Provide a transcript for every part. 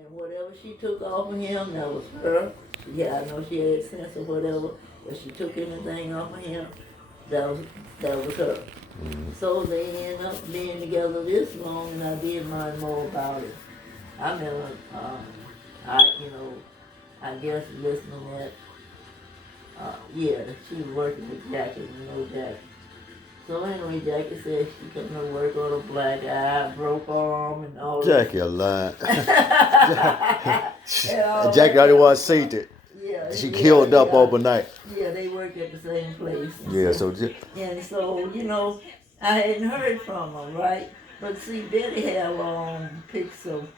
And whatever she took off of him, that was her. Yeah, I know she had sense or whatever. If she took anything off of him, that was that was her. So they end up being together this long, and I did learn more about it. I remember, I guess listening that, yeah, she was working with Jackie, Jackie. So anyway, Jackie said she couldn't to work on a black eye, broke arm, and all Jackie that. a lie. And all Jackie that already kind of was stuff. seen it. Yeah, She yeah, killed up yeah. overnight. Yeah, they work at the same place. Yeah, And so, I hadn't heard from her, right? But see, Betty had pics of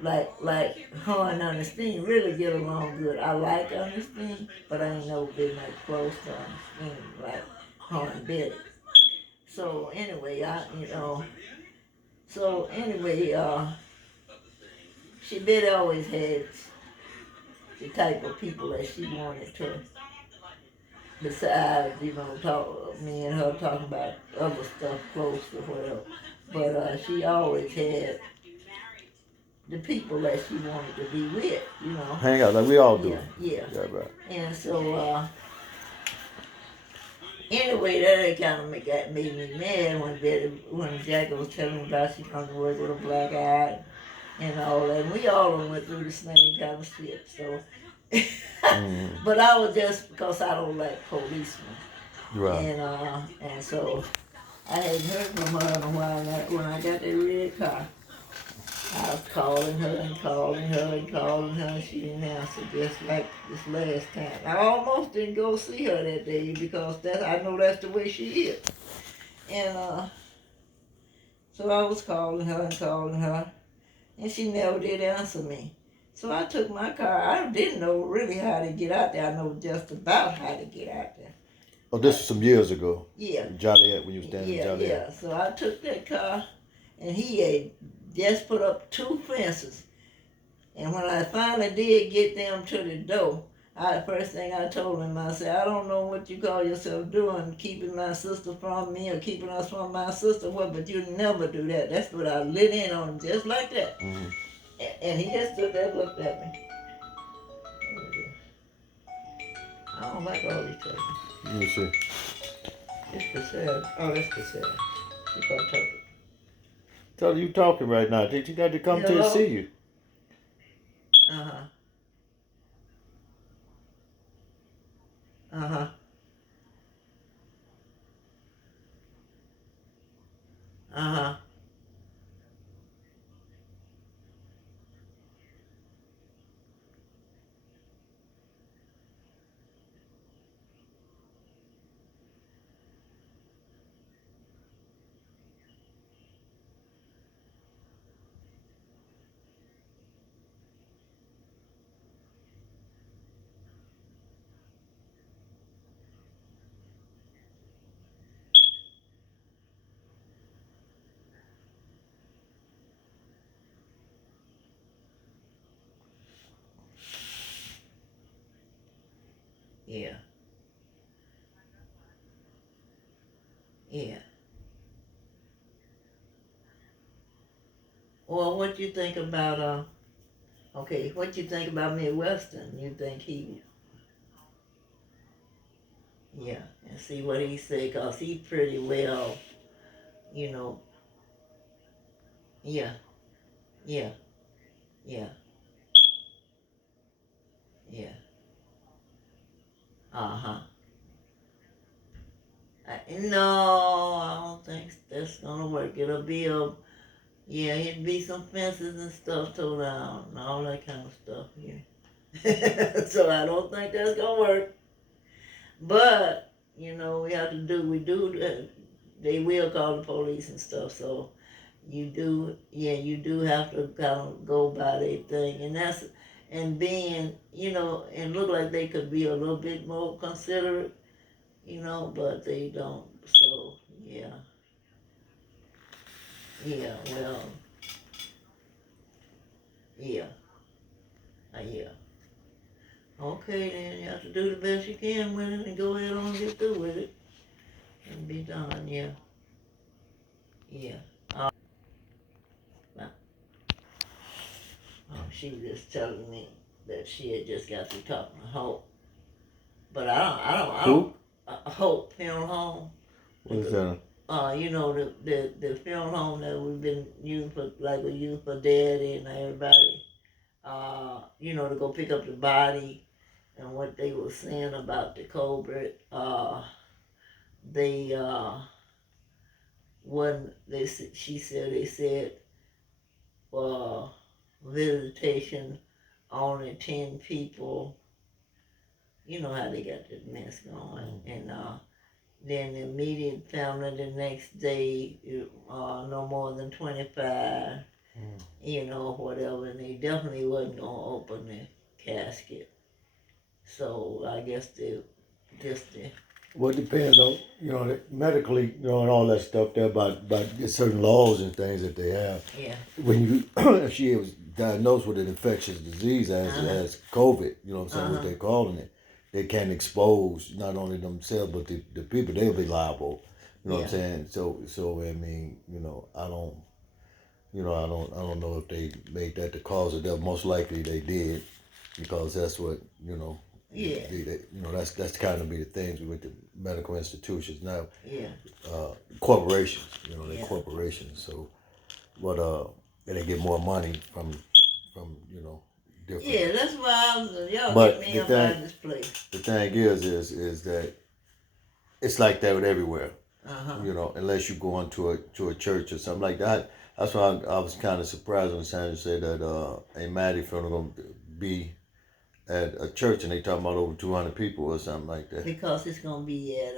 like her and Ernestine really get along good. I like Ernestine, but I ain't never been that close to Ernestine like her and Betty. So anyway, she Betty always had the type of people that she wanted to. Besides, me and her talking about other stuff close to whatever. But she always had the people that she wanted to be with. hang out like we all do. Yeah, yeah. Yeah, right. And so, anyway, that kind of made me mad when Jackie was telling me about she come to work with a black eye and all that. And we all went through the same kind of shit. So, but I was just because I don't like policemen. Right. And so I hadn't heard from her in a while. When I got that red car, I was calling her and calling her and calling her, and she didn't answer, just like this last time. I almost didn't go see her that day because I know that's the way she is. And so I was calling her, and she never did answer me. So I took my car. I didn't know really how to get out there. I know just about how to get out there. Oh, this was some years ago. Yeah. Joliet, when you were standing in Joliet. Yeah. So I took that car, and he had just put up 2 fences. And when I finally did get them to the door, first thing I told him, I said, I don't know what you call yourself doing, keeping my sister from me or keeping us from my sister, but you never do that. That's what I lit in on him, just like that. Mm-hmm. And he just stood there and looked at me. I don't like all these things. Let me see. It's Cassell. Oh, that's Cassell. She probably talking. Tell her you talking right now. She got to come to see you. Uh-huh. Uh-huh. Uh-huh. Yeah. Yeah. Well, what you think about what you think about Midwestern? You think he, yeah, and see what he say, cause he pretty well, you know, yeah, yeah, yeah, yeah, uh-huh. No, I don't think that's gonna work. Yeah, it'd be some fences and stuff tore down and all that kind of stuff, yeah. So I don't think that's gonna work. But, they will call the police and stuff, so you do have to kind of go by their thing, and being, and look like they could be a little bit more considerate, but they don't, so, yeah, well, yeah, yeah. Okay, then you have to do the best you can with it and go ahead on and get through with it and be done, yeah, yeah. Oh, she was just telling me that she had just got through talking to Hope. But I don't. Hope Funeral Home. What is that? You know the funeral home that we've been using for, like we use for Daddy and everybody. You know, to go pick up the body, and what they were saying about the culprit. They when they she said they said visitation only 10 people. You know how they got this mess going, and then the immediate family the next day, no more than 25. You know, whatever, and they definitely wasn't gonna open the casket. So I guess they just the Well, it depends on, medically, and all that stuff there about certain laws and things that they have. yeah. When you, if she was diagnosed with an infectious disease as COVID, you know what I'm saying, what they're calling it, they can expose not only themselves but the people. They'll be liable. You know what I'm saying? So I mean, I don't know if they made that the cause of death. Most likely they did, because that's what Yeah. that's kind of be the things with the medical institutions now. Yeah. Corporations, they're corporations. So, but and they get more money from different. Yeah, that's why I was. Y'all But get me up out of this place. The thing is that it's like that with everywhere. Unless you go into a church or something like that. That's why I was kind of surprised when Sandra said that Aunt Maddie funeral gonna be at a church, and they talking about over 200 people or something like that. Because it's gonna be at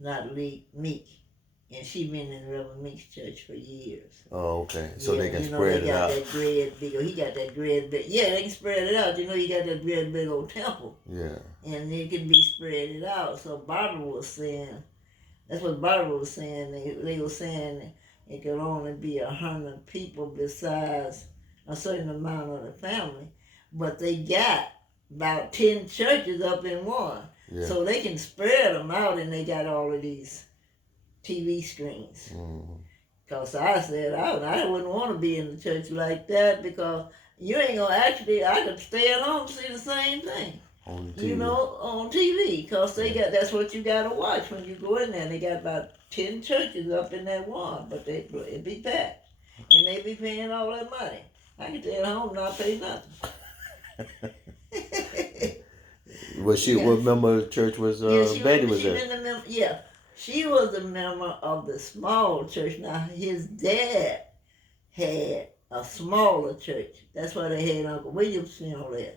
not Meek, and she been in Reverend Meek's church for years. Oh, okay. So they can spread it out. He got that great big. Yeah, they can spread it out. He got that great big old temple. Yeah. And it can be spread it out. So Barbara was saying, that's what Barbara was saying. They were saying it could only be 100 people besides a certain amount of the family, but they got about 10 churches up in one. Yeah. So they can spread them out, and they got all of these TV screens. Because I said, I wouldn't want to be in the church like that, because you ain't going to I could stay at home and see the same thing. On TV. On TV. Because that's what you got to watch when you go in there. They got about 10 churches up in that one, but it be packed. And they be paying all that money. I can stay at home and not pay nothing. Was she, what member of the church was Betty was there? She was a member of the small church. Now, his dad had a smaller church. That's why they had Uncle William's funeral there.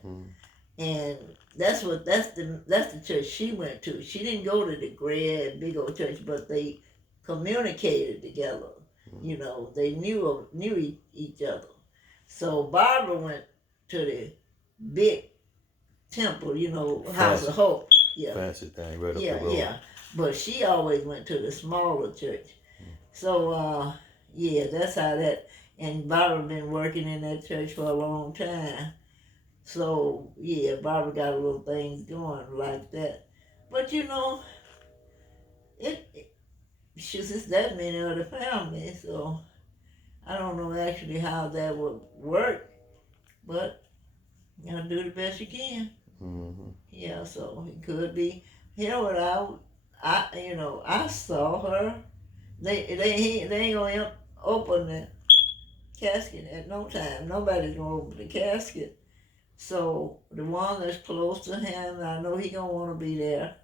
And that's the church she went to. She didn't go to the grand big old church, but they communicated together. They knew each other. So Barbara went to the big temple, House of Hope. Yeah. Fancy thing, right up the road. Yeah. But she always went to the smaller church. So, that's how that, and Barbara been working in that church for a long time. So, Barbara got a little things going like that. But, she's just that many of the family, so I don't know actually how that would work, but you gotta do the best you can. Yeah, so it could be. I saw her. They ain't gonna open the casket at no time. Nobody's gonna open the casket. So the one that's close to him, I know he gonna want to be there,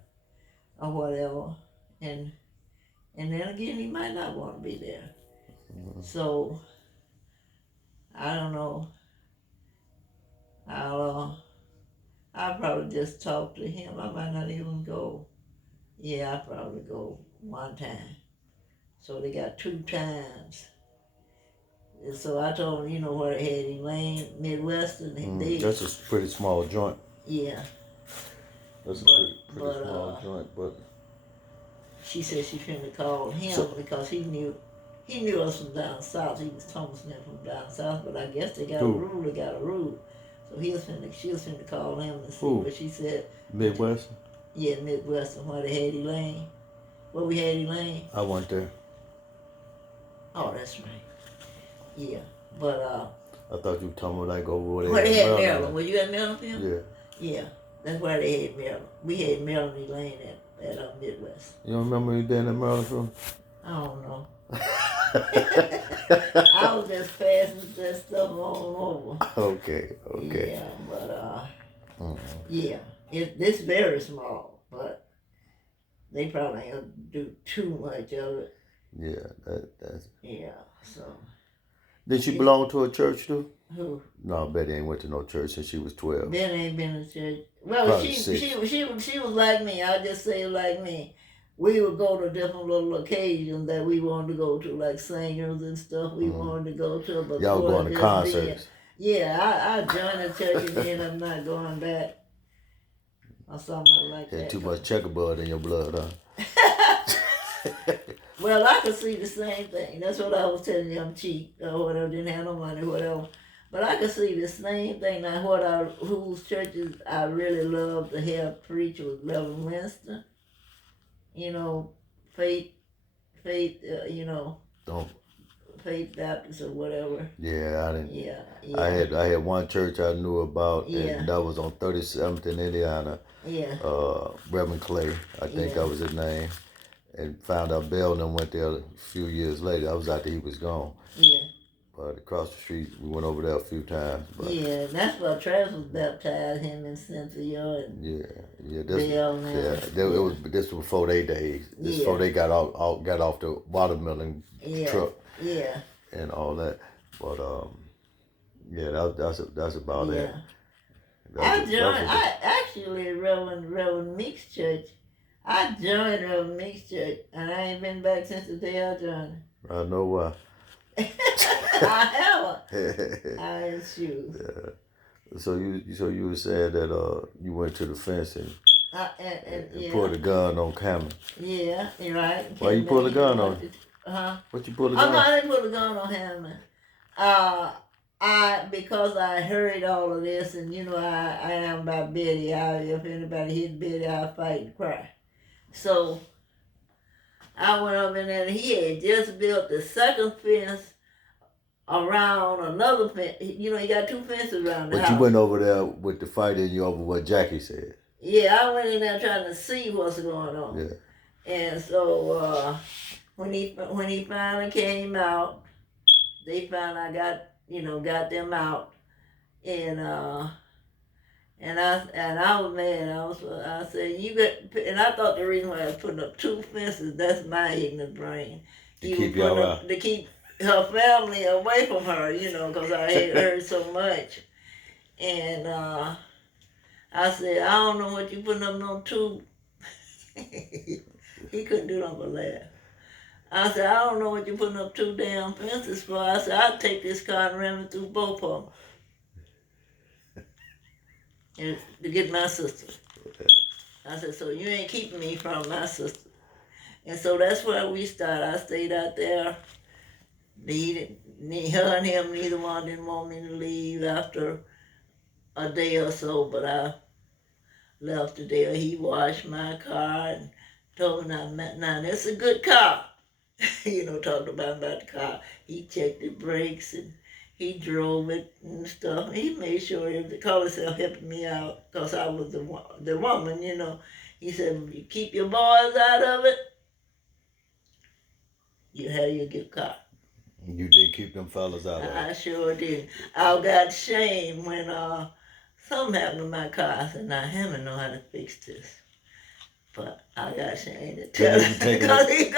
or whatever, and then again he might not want to be there. So I don't know. I'll probably just talk to him. I might not even go. Yeah, I'll probably go one time. So they got 2 times. And so I told him, where they had Elaine, Midwestern, and that's a pretty small joint. Yeah. That's a pretty small joint, but she said she finna call him because he knew us from down south. He was Thomas from down south, but I guess they got a rule. So she was finna call him and see. But she said Midwest? Yeah, Midwestern, where they had Elaine. Where we had Elaine. I went there. Oh, that's right. Yeah. But I thought you were talking about like over there. where they had Maryland. Were you at Maryland? Yeah. Yeah, that's where they had Maryland. We had Maryland Lane at Midwest. You don't remember you being at Maryland from? I don't know. I was just passing that stuff on over. Okay. Yeah, but yeah, it's very small, but they probably ain't gonna do too much of it. Yeah, that's. Yeah, so. Did she belong to a church too? Who? No, Betty ain't went to no church since she was 12. Betty ain't been to church. Well, Probably she was like me. I just say like me. We would go to different little occasions that we wanted to go to, like singers and stuff. We wanted to go to. But y'all going to concerts? I joined the church and then I'm not going back or something like that. Had too much checkerbud in your blood, huh? Well, I could see the same thing. That's what I was telling you. I'm cheap or whatever. Didn't have no money, whatever. But I could see the same thing. Now, whose churches I really loved to have preach was Reverend Winston. You know, Faith, Faith Baptist or whatever. Yeah, I didn't. Yeah. I had one church I knew about, and that was on 37th in Indiana. Yeah. Reverend Clay, I think that was his name. And found out Bell and them went there a few years later. I was after he was gone. Yeah. But across the street, we went over there a few times. But yeah, that's why Travis was baptized, him and Cynthia and Bell. This was before their days. This before they got off the watermelon truck. Yeah. And all that. But that's about it. Actually Reverend Meek's church. I joined Reverend Meek's church, and I ain't been back since the day I joined. I know why. I haven't. I ain't shoes. Yeah. So you were saying that you went to the fence and pulled a gun on camera. Yeah, you're right. Why you pull a gun on? What you pull a gun? No, I didn't pull a gun on Hammond. Because I heard all of this, and I am by Betty. If anybody hit Betty, I'll fight and cry. So I went up in there, and he had just built the second fence around another fence. He got two fences around the house. But you went over there with the fight in you over what Jackie said. Yeah, I went in there trying to see what's going on. Yeah. And so when he finally came out, they finally got them out, and I was mad. I said, you got, and I thought the reason why I was putting up two fences, that's my ignorant brain. To keep y'all out. To keep her family away from her, because I had heard so much. And I said, I don't know what you putting up on two. He couldn't do nothing but laugh. I said, I don't know what you're putting up two damn fences for. I said, I'll take this car and ram it through both of them. And to get my sister. I said, so you ain't keeping me from my sister. And so that's where we started. I stayed out there. Her and him, neither one didn't want me to leave after a day or so, but I left the day. He washed my car and told me, now this is a good car. Talking about the car. He checked the brakes and he drove it and stuff. He made sure he called himself helping me out because I was the woman, He said, you keep your boys out of it, you have your good car. You did keep them fellas out of it. I sure did. I got shame when something happened to my car. I said, now Hammond know how to fix this. But I got ashamed to tell him because he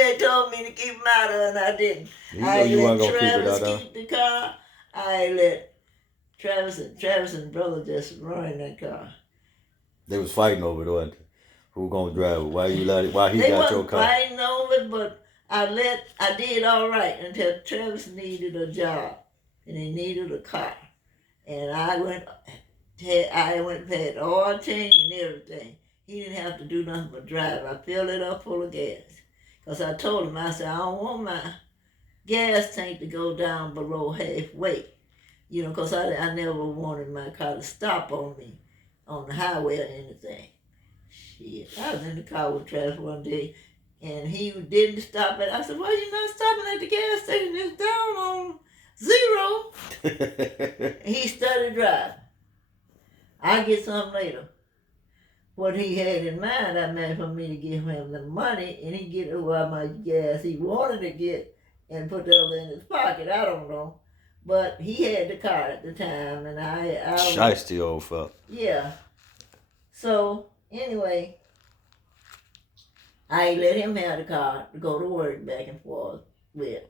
had told me to keep him out of it, and I didn't. I let Travis keep the car. I let Travis and brother just run that car. They was fighting over it, wasn't they? Who gonna drive it? Why he got your car? They wasn't fighting over it, but I did all right until Travis needed a job and he needed a car, and I went had oil change and everything. He didn't have to do nothing but drive. I filled it up full of gas. Because I told him, I said, I don't want my gas tank to go down below halfway. Because I never wanted my car to stop on me on the highway or anything. Shit, I was in the car with Travis one day, and he didn't stop it. I said, why you not stopping at the gas station? It's down 0. He started driving. I get some later. What he had in mind, I meant for me to give him the money, and he get how much gas he wanted to get, and put the other in his pocket. I don't know, but he had the car at the time, and I Shiesty old fuck. Yeah. So anyway, I let him have the car to go to work back and forth with.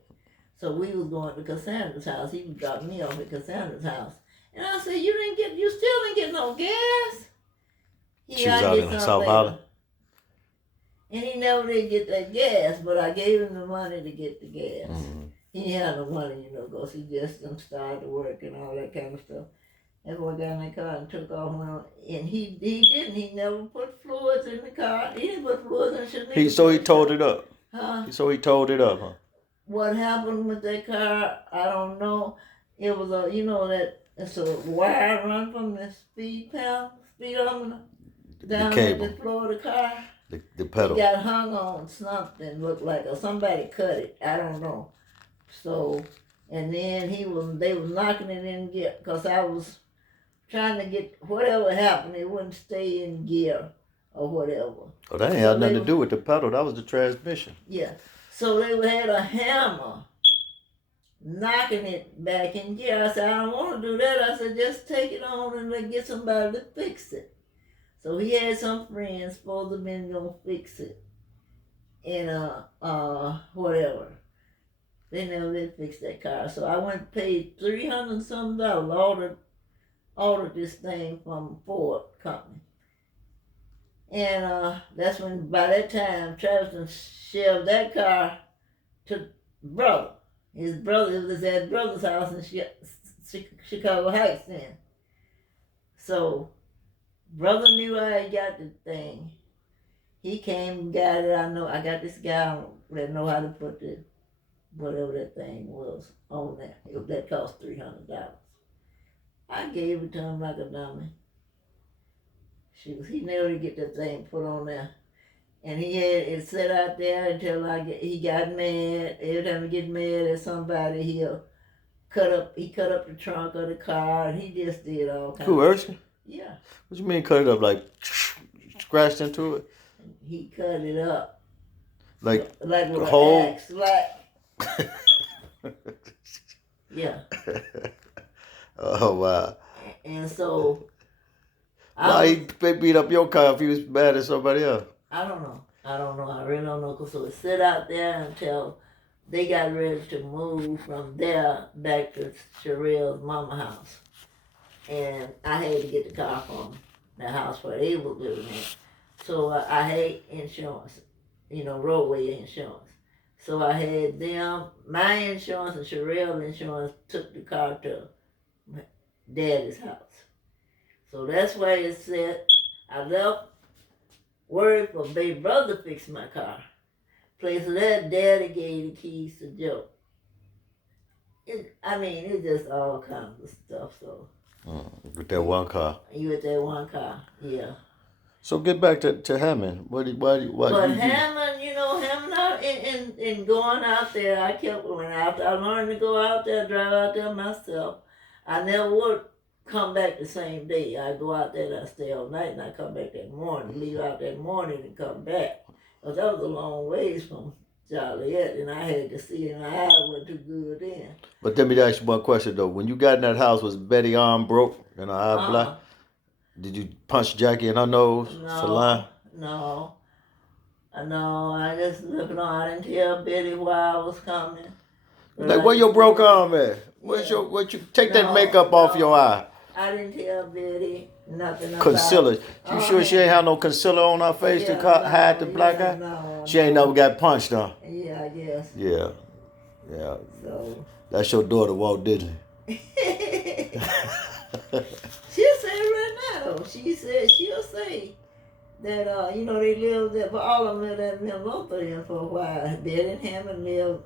So we was going to Cassandra's house. He was dropping me off at Cassandra's house, and I said, you still didn't get no gas." She was out in South Holland. And he never did get that gas, but I gave him the money to get the gas. Mm-hmm. He had no money, because he just started to work and all that kind of stuff. That boy got in the car and took off. And he didn't. He never put fluids in the car. He didn't put fluids in. So he towed it up. Huh? So he towed it up, huh? What happened with that car, I don't know. It was it's a wire run from the speedometer. Down at the floor of the car. The pedal. It got hung on something, looked like somebody cut it. I don't know. So, and then they was knocking it in gear, because I was trying to get whatever happened, it wouldn't stay in gear or whatever. Oh, that ain't had nothing to do with the pedal. That was the transmission. Yeah. So they had a hammer knocking it back in gear. I said, I don't want to do that. I said, just take it on and get somebody to fix it. So he had some friends supposed to have been gonna fix it. And whatever. They never did fix that car. So I went and paid $300 something, ordered this thing from Ford Company. And that's when, by that time, Travis shoved that car to brother. His brother, it was at his brother's house in Chicago Heights then. So brother knew I had got the thing. He came and got it. I got this guy that know how to put whatever that thing was on there. That cost $300. I gave it to him like a dummy. He never did get that thing put on there. And he had it set out there until he got mad. Every time he get mad at somebody, he cut up the trunk of the car, and he just did all kinds Who, Erskine? Yeah. What you mean cut it up, like scratched into it? He cut it up. Like with a whole axe, yeah. Oh wow. And so why he beat up your car if he was mad at somebody else? I don't know. I really don't know. So it sit out there until they got ready to move from there back to Sherelle's mama house. And I had to get the car from the house where they were living in. So I had insurance, roadway insurance. So I had my insurance and Sherelle's insurance took the car to Daddy's house. So that's why it said I left word for baby brother to fix my car. Place of that, Daddy gave the keys to Joe. It's just all kinds of stuff, so. With that one car. You with that one car, yeah. So get back to Hammond. Hammond, Hammond out in going out there, I kept going out there. I learned to go out there, drive out there myself. I never would come back the same day. I go out there and I stay all night, and I come back that morning, leave out that morning and come back. Because that was a long ways from Joliet, and I had to see, and my eyes weren't too good then. But let me ask you one question though. When you got in that house, was Betty arm broke and her eye black? Did you punch Jackie in her nose? No, I just looking on. I didn't tell Betty why I was coming. Like, where your broke arm at? Take that makeup off your eye? I didn't tell Betty nothing about concealer. You sure she ain't have no concealer on her face to hide the black eye? No, she ain't never got punched, huh? Yeah, I guess. Yeah. So that's your daughter, Walt Disney. She'll say right now, though. She'll say that, they lived there, but all of them lived at Midlothian for a while. Betty and Hammond lived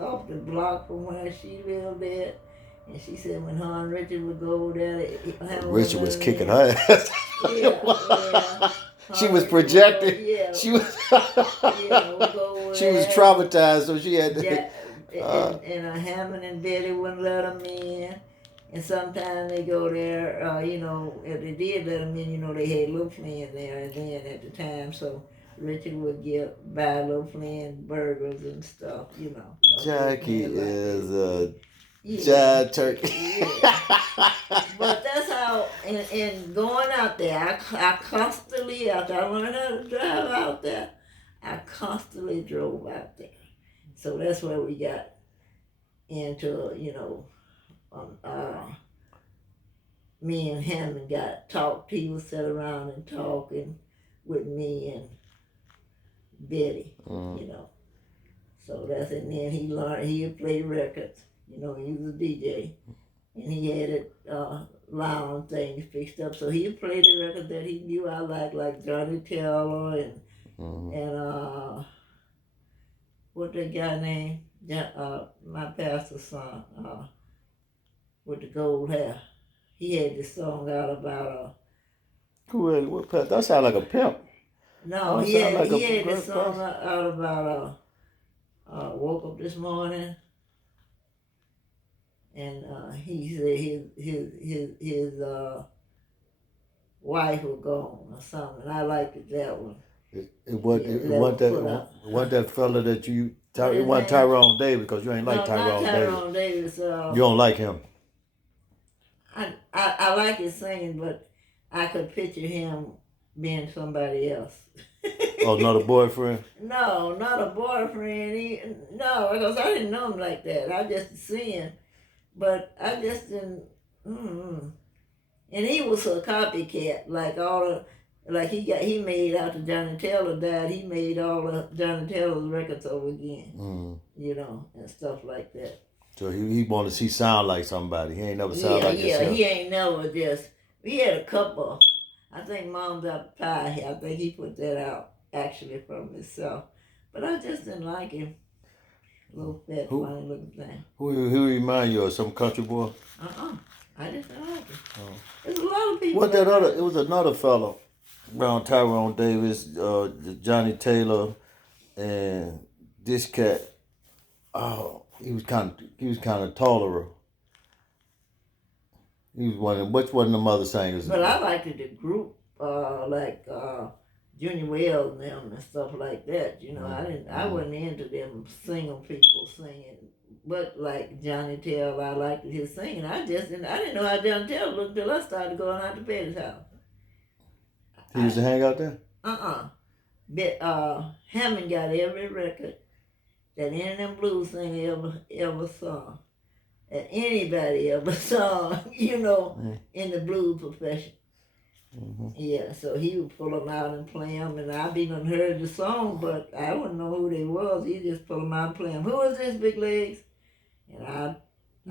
off the block from where she lived at. And she said when her and Richard would go over there, Richard was kicking her ass. Yeah. She was projecting. Yeah. She was. She was traumatized, so she had to. and Hammond and Betty wouldn't let them in. And sometimes they go there, if they did let them in, they had Little Flynn there and then at the time. So Richard would buy Little Flynn burgers and stuff, Jackie is a yeah, giant turkey. Yeah. But that's how, and going out there, I constantly, after I learned how to drive out there, I constantly drove out there. So that's where we got into, me and Hammond got talked. He would sit around and talking with me and Betty, So that's it. And then he learned, he would play records, he was a DJ. And he had it lounge things fixed up. So he would play the records that he knew I like Johnny Taylor and what that guy named? My pastor's son, with the gold hair. He had this song out about That sound like a pimp. No, he had this song out about woke up this morning, and he said his wife was gone or something. I liked that one. It wasn't that fella that you. It wasn't Tyrone Davis because you ain't like Tyrone Davis. You don't like him. I like his singing, but I could picture him being somebody else. Oh, not a boyfriend? No, not a boyfriend. No, because I didn't know him like that. I just seen, but I just didn't. And he was a copycat, like he made after Johnny Taylor died. He made all of Johnny Taylor's records over again, and stuff like that. So he wanted to sound like somebody. He ain't never sound like himself. Yeah, he ain't never just. We had a couple. I think Mom's Apple Pie. I think he put that out actually from himself, but I just didn't like him. Little fat, funny looking thing. Who remind you of some country boy? I just didn't like him. There's a lot of people. What it was another fellow around Tyrone Davis, Johnny Taylor, and this cat. Oh, he was kind of taller. He was one of the other singers. But I liked the group, Junior Wells and them and stuff like that. I wasn't into them people singing. But like Johnny Taylor, I liked his singing. I didn't know how Johnny Taylor looked until I started going out to Betty's house. He used to hang out there? Hammond got every record that any of them blues singers ever sung. That anybody ever sung, in the blues profession. Mm-hmm. Yeah, so he would pull them out and play them, and I done heard the song, but I wouldn't know who they was. He just pull them out and play them. Who is this, Big Legs? And I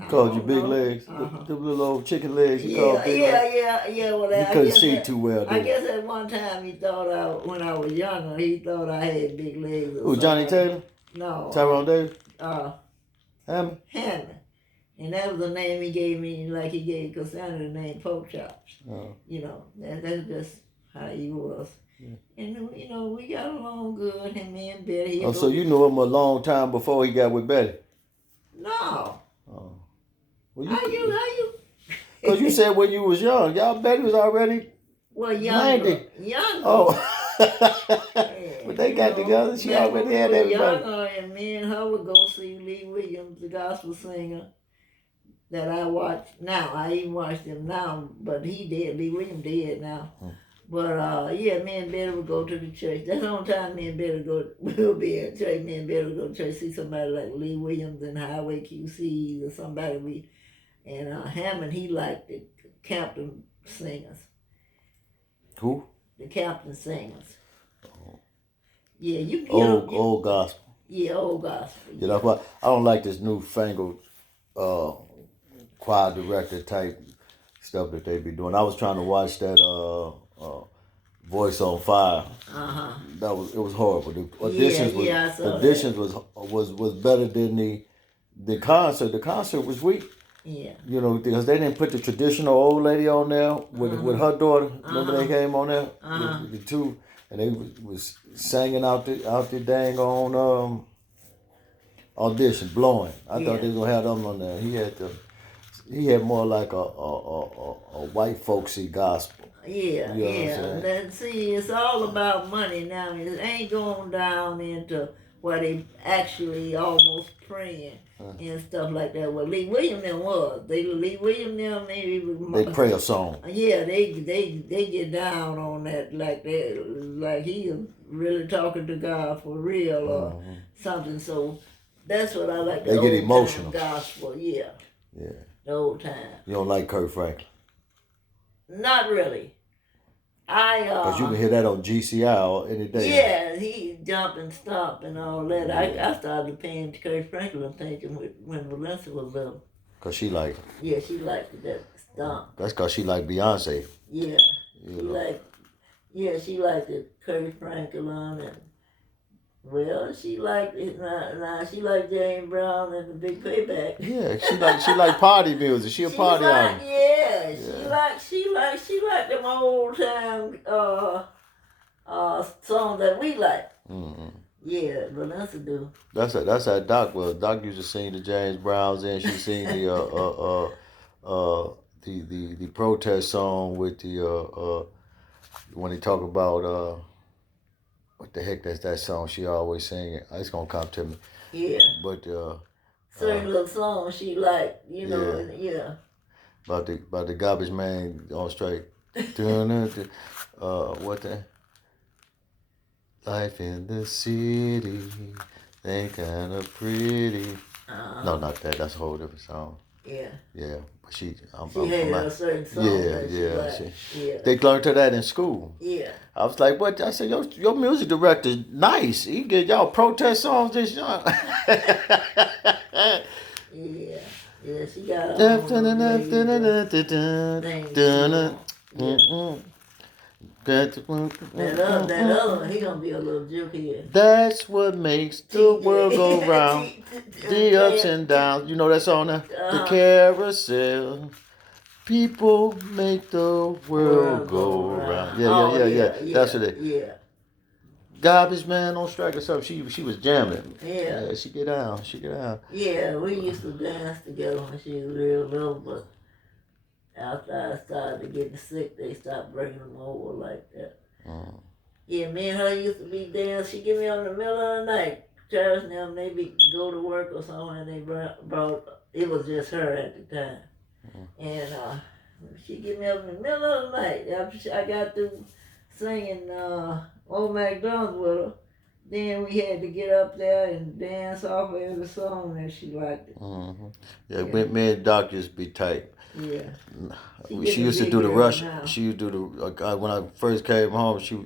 called you Big Legs? The little old chicken legs you called Big Legs? Yeah. Well, he couldn't see too well. I guess at one time he thought when I was younger, he thought I had big legs. Who, Johnny Taylor? No. Tyrone Davis? Hammond. And that was the name he gave me, like he gave Cassandra the name Pork Chops. Oh. That's just how he was. Yeah. And, we got along good, him and Betty. So you knew him a long time before he got with Betty? No. Oh. Well, how you? Because you said when you was young, Betty was already younger. Oh. But they got together, she already had everybody. Younger, and me and her would go see Lee Williams, the gospel singer. That I watch now. I even watch him now, but he dead. Lee Williams dead now. But me and Betty would go to the church. That's the only time me and Betty we'll be at church. Me and Betty would go to church, see somebody like Lee Williams and Highway QCs or somebody and Hammond, he liked the Captain singers. Who? The Captain singers. Oh. Yeah, old gospel. Yeah, old gospel. Yeah, that's why I don't like this newfangled choir director type stuff that they be doing. I was trying to watch that Voice on Fire. It was horrible. The auditions was better than the concert. The concert was weak. Yeah. Because they didn't put the traditional old lady on there with her daughter. Remember they came on there? The two, and they was singing out the dang on audition, Blowing. I Yeah. thought they was gonna have them on there. He had more like a white folksy gospel. Yeah, You know what I'm yeah. saying? Then see, it's all about money now. It ain't going down into where they actually almost praying and stuff like that. Well, Lee William them was. Lee William them They pray a song. Yeah, they get down on that like he is really talking to God for real or something. So that's what I like. They The get old emotional. time gospel, yeah. Yeah. The old time. You don't like Kurt Franklin? Not really. Because you can hear that on GCI any day. Yeah, he jump and stomp and all that. Yeah. I started paying Kurt Franklin thinking when Valencia was little. Because she like. Yeah, she liked that stomp. That's because she like Beyonce. Yeah. She liked it, Kurt Franklin and well, she liked it. Now she liked James Brown and the Big Payback. Yeah, she like party music. She a party artist. Yeah, she liked them old time songs that we like. Mm-hmm. Yeah, Valencia do. That's how Doc was. Doc used to sing the James Browns and she sing the protest song with the when he talk about what the heck that's that song she always sing it. It's gonna come to me. Yeah. But certain little songs she liked, you know, yeah. About the garbage man on strike. What the life in the city ain't kinda pretty. No, not that. That's a whole different song. Yeah. Yeah. But she had a certain song that she liked. Yeah. They learned her that in school. Yeah. I was like, what? I said, your music director, nice. He get y'all protest songs this young. Yeah. Yeah, she got her own that other one, he gonna be a little joke here. That's what makes the world go round. The ups and downs. You know that song now? The carousel. People make the world go round. Yeah. That's what it is. Yeah. Garbage man on strike or something. She was jamming. Yeah. She get down. Yeah, we used to dance together when she was real little, but after I started getting sick, they stopped bringing them over like that. Yeah, me and her used to be dancing. She get me up in the middle of the night. Travis and them, maybe go to work or something, and they brought, it was just her at the time. And she get me up in the middle of the night. After I got through singing Old MacDonald with her, then we had to get up there and dance off of every song that she liked it. Yeah, me and Doc used to be tight. Yeah. She used to do the Russian. She used to do the when I first came home. She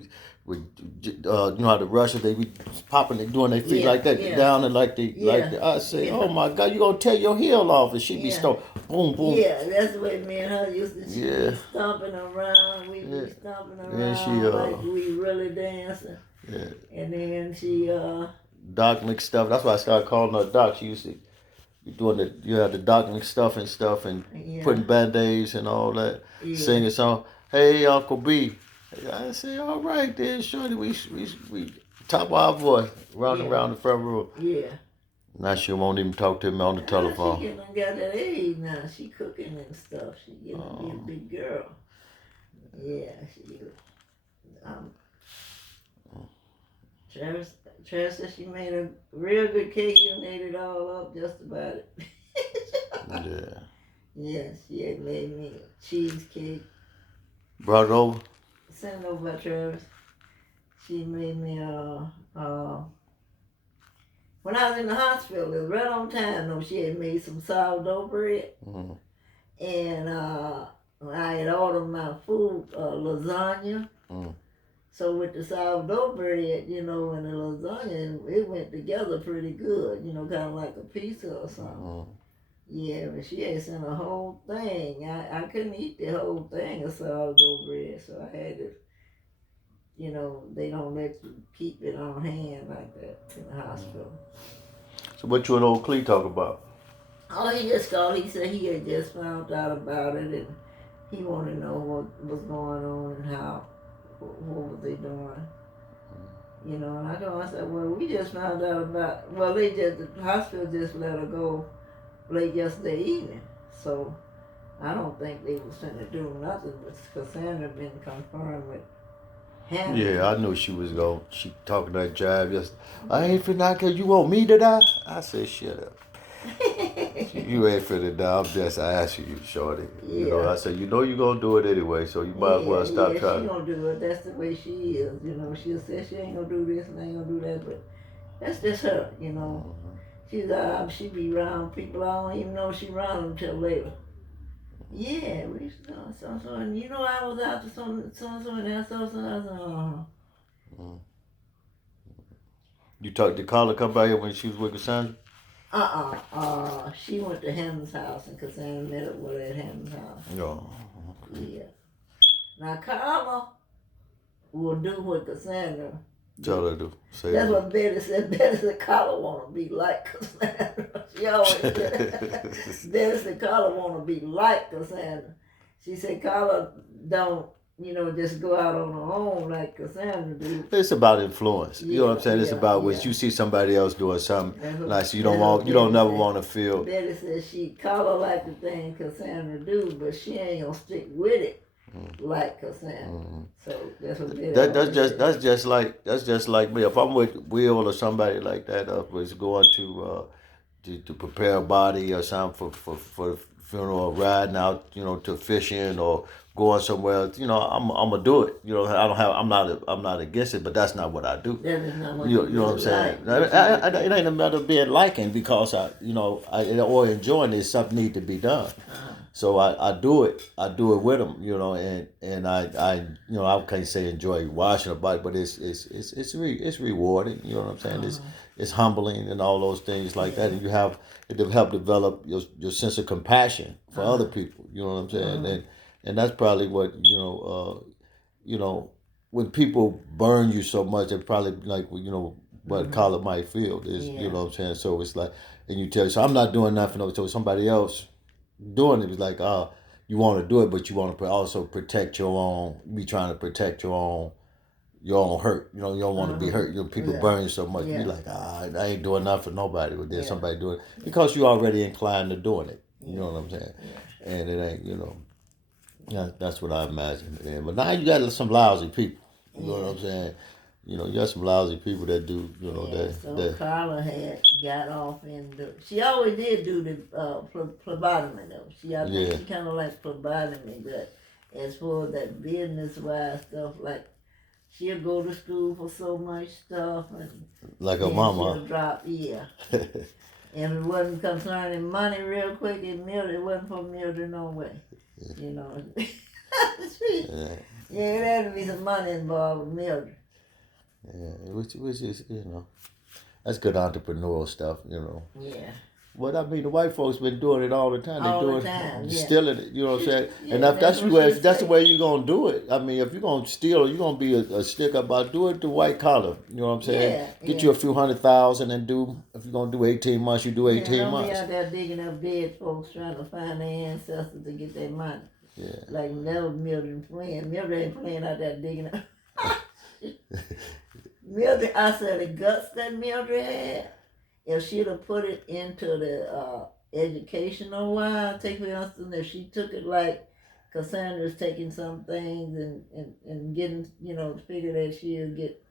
would you know how the Russians they be popping and doing their feet like that down and like I say, oh my God, you gonna tear your heel off, and she be boom boom. Yeah, that's the way me and her used to. She be stomping around. We be stomping around like we really dancing. Yeah. And then she Doc mix stuff. That's why I started calling her Doc. She used to be doing the Doc mix stuff and putting band-aids and all that, singing song. Hey Uncle B. I say, all right then, shorty, we top our voice running around the front room. Yeah. Now she won't even talk to me on the telephone. She got that age now. She cooking and stuff. She getting to be a big girl. Yeah, she. Travis said she made a real good cake. You made it all up just about it. Yeah. Yeah, she had made me a cheesecake. Brought it over? Sent it over by Travis. She made me when I was in the hospital, it was right on time though, she had made some sourdough bread. And I had ordered my food, lasagna. So with the sourdough bread, you know, and the lasagna, it went together pretty good, you know, kind of like a pizza or something. Yeah, but she had sent a whole thing. I couldn't eat the whole thing of sourdough bread, so I had to, you know, they don't let you keep it on hand like that in the hospital. So what you and old Clee talk about? Oh, he just called. He said he had just found out about it, and he wanted to know what was going on and how, what was they doing. You know, and I told her, I said, well, we just found out about, well, the hospital just let her go late yesterday evening. So I don't think they was finna do nothing, but Cassandra been confirmed with Hannah. Yeah, I knew she was going. She talking that jive yesterday. I ain't finna cause you want me to die. I said, shut up. You ain't finna die. I'm just asking you, shorty. Yeah. You know, I said, you know you gonna do it anyway, so you might as well stop trying. She gonna do it. That's the way she is. You know, she'll say she ain't gonna do this and ain't gonna do that, but that's just her. You know, she be around people I don't even know she around them till later. Yeah, we used to know so and you know I was out to so and so. You talked to Carla come by here when she was with Cassandra? She went to Hammond's house and Cassandra met up with her at Hammond's house. No. Yeah. Now Carla will do what Cassandra Tell her to say that's that. what Betty said. Betty said Carla wanna be like Cassandra. She always said Betty said Carla wanna be like Cassandra. She said Carla don't, just go out on her own like Cassandra do. It's about influence. You know what I'm saying? It's about when you see somebody else doing something nice. You don't never want to feel. Betty said Carla like the thing Cassandra do, but she ain't gonna stick with it like Cassandra. So that's what Betty that's just like me. If I'm with Will or somebody like that, was going to prepare a body or something for the funeral, or riding out, to fishing or going somewhere, I'm gonna do it. I'm not against it, but that's not what I do. That is not what you know what I'm saying? It ain't a matter of being liking because or enjoying it. Something need to be done. So I do it with them, and I can't say enjoy watching about it, but it's rewarding. You know what I'm saying? It's humbling and all those things like that, and it help develop your sense of compassion for other people. You know what I'm saying? And that's probably what when people burn you so much, it probably like what Carla might feel is you know what I'm saying. So it's like, and you tell so I'm not doing nothing. So somebody else doing it was like, you want to do it, but you want to also protect your own. Be trying to protect your own hurt. You don't want to be hurt. People burn you so much. You're like, I ain't doing nothing for nobody. But there's somebody doing it because you're already inclined to doing it. You know what I'm saying? And it ain't. That's what I imagine. Yeah, but now you got some lousy people. You know what I'm saying? You got some lousy people that do, So Carla had got off she always did do the phlebotomy though. She kind of like phlebotomy, but as for that business-wise stuff, like she'll go to school for so much stuff and like her mama. She'll drop, and it wasn't concerning money real quick, it wasn't for Mildred no way. It had to be some money involved with Mildred. Yeah, which is, that's good entrepreneurial stuff, Yeah. But I mean, the white folks been doing it all the time. Stealing it. You know what I'm saying? Yeah, and if that's the way you're gonna do it. I mean, if you're gonna steal, you're gonna be a stick about do it the white collar. You know what I'm saying? Get you a few $100,000 and do. If you're gonna do 18 months, you do 18 months. Don't be out there digging up dead folks trying to find their ancestors to get their money. Yeah. Like that was Mildred playing. Mildred ain't playing out there digging up. Mildred, I said the guts that Mildred had, if she'd have put it into the educational line, take for instance, if she took it like Cassandra's taking some things and getting, figure that she'll get